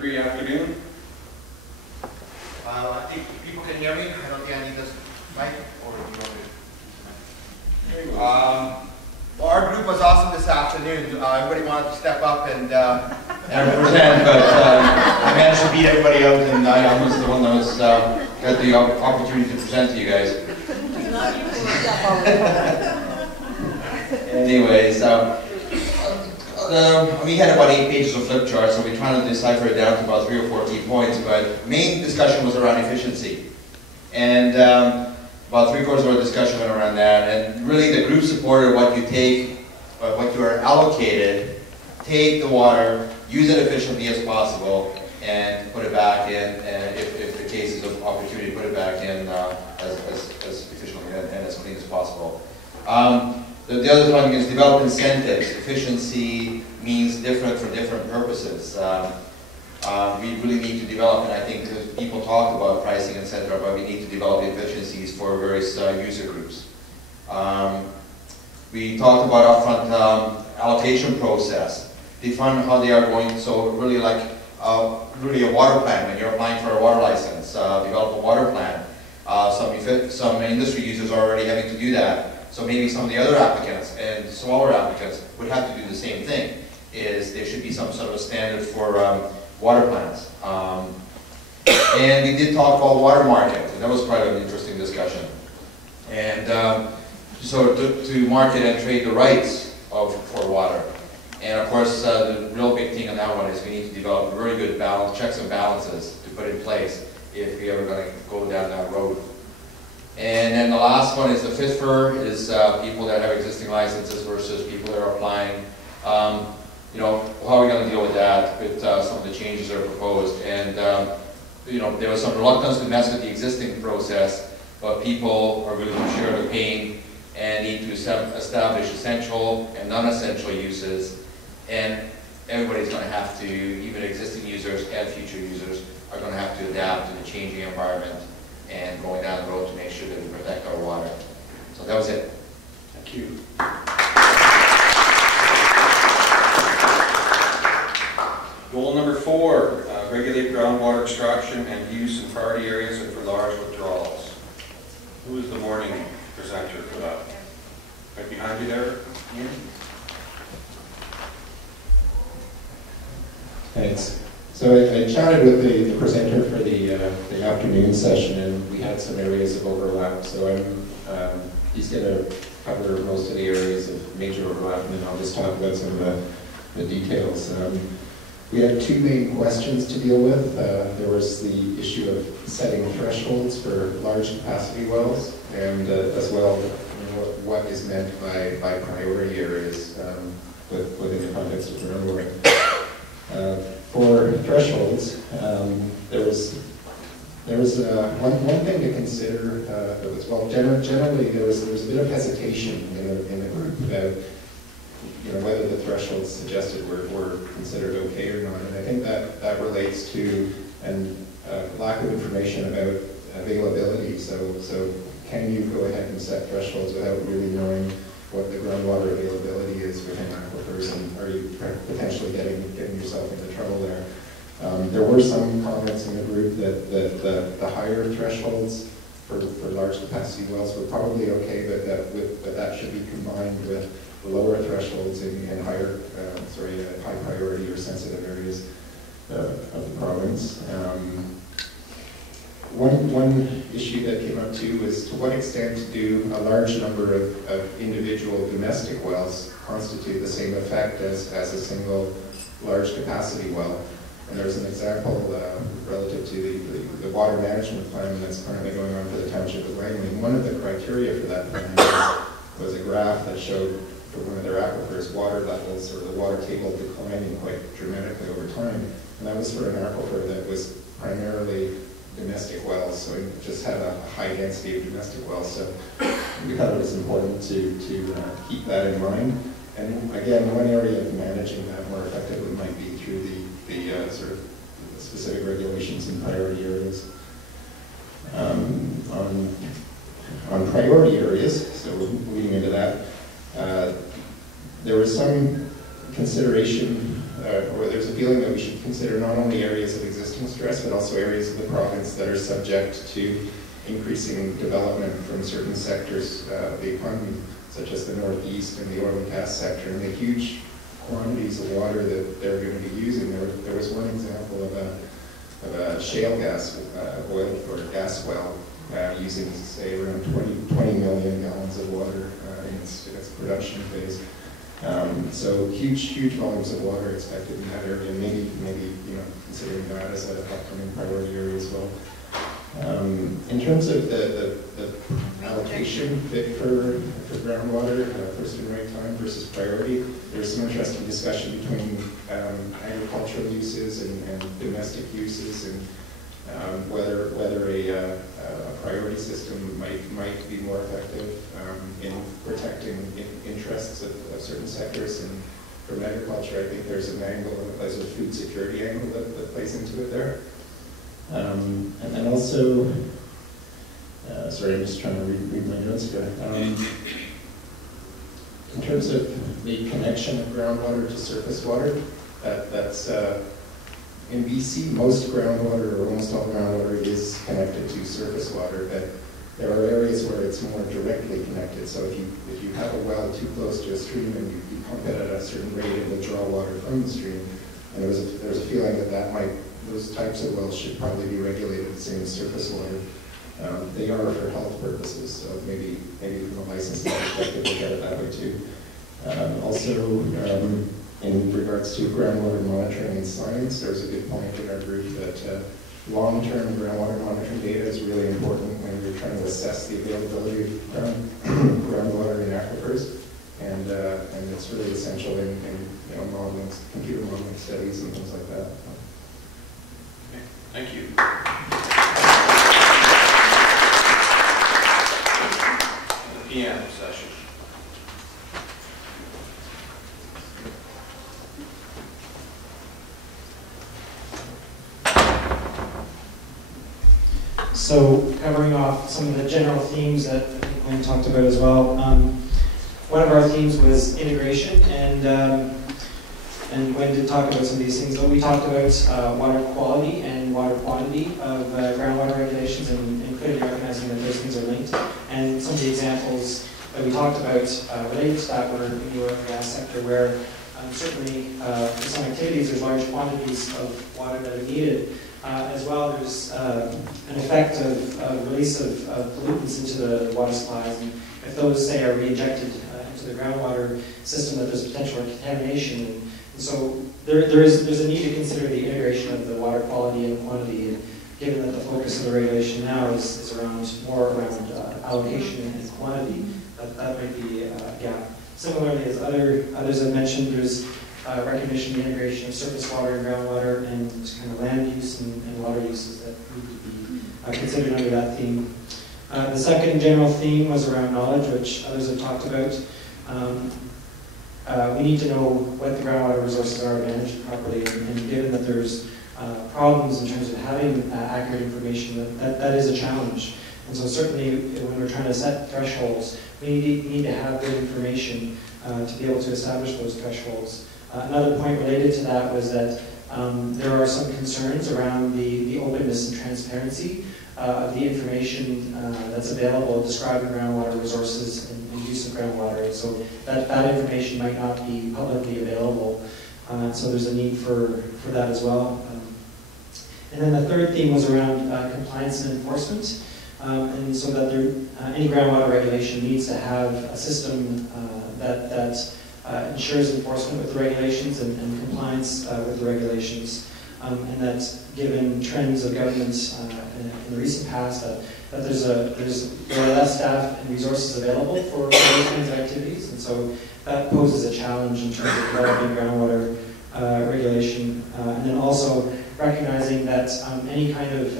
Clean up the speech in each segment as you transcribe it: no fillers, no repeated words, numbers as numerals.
2023 afternoon. I think people can hear me. I don't think I need this mic, or do you want me? Well, our group was awesome this afternoon. Everybody wanted to step up and represent, but I managed to beat everybody out, and I was the one that was got the opportunity to present to you guys. Anyways, we had about 8 pages of flip charts, so we tried to decipher it down to about 3 or 4 key points, but main discussion was around efficiency. And about 3/4 of our discussion went around that, and really the group supported what you take, what you are allocated, take the water, use it efficiently as possible, and put it back in, and if the case is of opportunity, put it back in as efficiently and as clean as possible. The other one is develop incentives. Efficiency means different for different purposes. We really need to develop, and I think people talk about pricing, etc., but we need to develop efficiencies for various user groups. We talked about upfront allocation process. Define how they are going, so really like really a water plan. When you're applying for a water license, develop a water plan. Some industry users are already having to do that. So maybe some of the other applicants and smaller applicants would have to do the same thing. Is there should be some sort of a standard for water plans. And we did talk about water market, and that was quite an interesting discussion. And so to market and trade the rights for water. And of course, the real big thing on that one is we need to develop very good balance, checks and balances to put in place if we're ever going to go down that road. And then the last one is the FIFR, is people that have existing licenses versus people that are applying. You know, how are we going to deal with that with some of the changes that are proposed? And you know, there was some reluctance to mess with the existing process, but people are willing to share the pain and need to establish essential and non-essential uses. And everybody's going to have to, even existing users and future users, are going to have to adapt to the changing environment and going down the road to make sure that we protect our water. So that was it. Thank you. Goal number 4, regulate groundwater extraction and use in priority areas and for large withdrawals. Who is the morning presenter for that? Right behind you there, Ian? Thanks. So I chatted with the presenter for the afternoon session, and we had some areas of overlap. So he's going to cover most of the areas of major overlap, and then I'll just talk about some of the details. We had 2 main questions to deal with. There was the issue of setting thresholds for large capacity wells, and as well what is meant by priority areas within the context of groundwater. For thresholds, there was one thing to consider. Generally there was a bit of hesitation in the group about whether the thresholds suggested were considered okay or not, and I think that relates to lack of information about availability. So can you go ahead and set thresholds without really knowing what the groundwater availability is within aquifers, and are you potentially getting yourself into trouble there? There were some comments in the group that the higher thresholds for large capacity wells were probably okay, but that should be combined with the lower thresholds in higher, high priority or sensitive areas of the province. One issue that came up too was to what extent do a large number of individual domestic wells constitute the same effect as a single large capacity well. And there's an example relative to the water management plan that's currently going on for the township of Langley. One of the criteria for that plan was a graph that showed for one of their aquifers water levels or the water table declining quite dramatically over time. And that was for an aquifer that was primarily domestic wells, so it just had a high density of domestic wells. So we thought it was important to keep that in mind. And again, one area of managing that more effectively might be through the sort of specific regulations in priority areas. On priority areas, so leading into that, there was some consideration or there's a feeling that we should consider not only areas of existing stress, but also areas of the province that are subject to increasing development from certain sectors of the economy, such as the Northeast and the oil and gas sector, and the huge quantities of water that they're going to be using. There was one example of a shale gas oil or gas well using, say, around 20 million gallons of water in its production phase. So huge volumes of water expected in that area, and maybe considering that as an upcoming priority area as well. In terms of the allocation fit for groundwater, first and right time versus priority, there's some interesting discussion between agricultural uses and domestic uses, and whether a priority system might be more effective in protecting interests of certain sectors. And from agriculture, I think there's a food security angle that plays into it there. And then also, sorry, I'm just trying to read my notes here. In terms of the connection of groundwater to surface water, that's in BC, most groundwater, or almost all groundwater, is connected to surface water, but there are areas where it's more directly connected. So if you have a well too close to a stream and you pump it at a certain rate, it will draw water from the stream. And there's a feeling that those types of wells should probably be regulated the same as surface water. They are for health purposes, so maybe from a licensing perspective, look at it that way too. Also, in regards to groundwater monitoring and science, there's a good point in our group that long-term groundwater monitoring data is really important when you're trying to assess the availability of groundwater in aquifers, and it's really essential in modeling, computer modeling studies and things like that. Okay, thank you. The PM session. So covering off some of the general themes that Glenn talked about as well. One of our themes was integration, and Glenn did talk about some of these things. But we talked about water quality and water quantity of groundwater regulations, and clearly recognizing that those things are linked. And some of the examples that we talked about related to that were in the oil and gas sector, where certainly for some activities there's large quantities of water that are needed. As well, there's an effect of release of pollutants into the water supplies, and if those, say, are re-injected into the groundwater system, that there's potential for contamination. And so there's a need to consider the integration of the water quality and quantity, and given that the focus of the regulation now is more around allocation and quantity, that might be a gap. Similarly, as others have mentioned, there's recognition of the integration of surface water and groundwater, and kind of land use and water uses that need to be considered under that theme. The second general theme was around knowledge, which others have talked about. We need to know what the groundwater resources are managed properly, and given that there's problems in terms of having accurate information, that is a challenge. And so certainly when we're trying to set thresholds, we need to have good information to be able to establish those thresholds. Another point related to that was that there are some concerns around the openness and transparency of the information that's available describing groundwater resources and use of groundwater. And so that information might not be publicly available. So there's a need for that as well. And then the third theme was around compliance and enforcement. And so that any groundwater regulation needs to have a system that ensures enforcement with the regulations and compliance with the regulations, and that given trends of government in the recent past, that there are less staff and resources available for those kinds of activities, and so that poses a challenge in terms of developing groundwater regulation, and then also recognizing that any kind of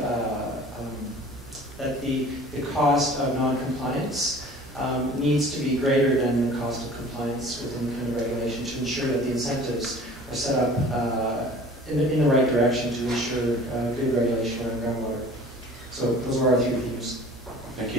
that the cost of non-compliance needs to be greater than the cost of compliance within the kind of regulation to ensure that the incentives are set up in the right direction to ensure good regulation around groundwater. So those were our three themes. Thank you.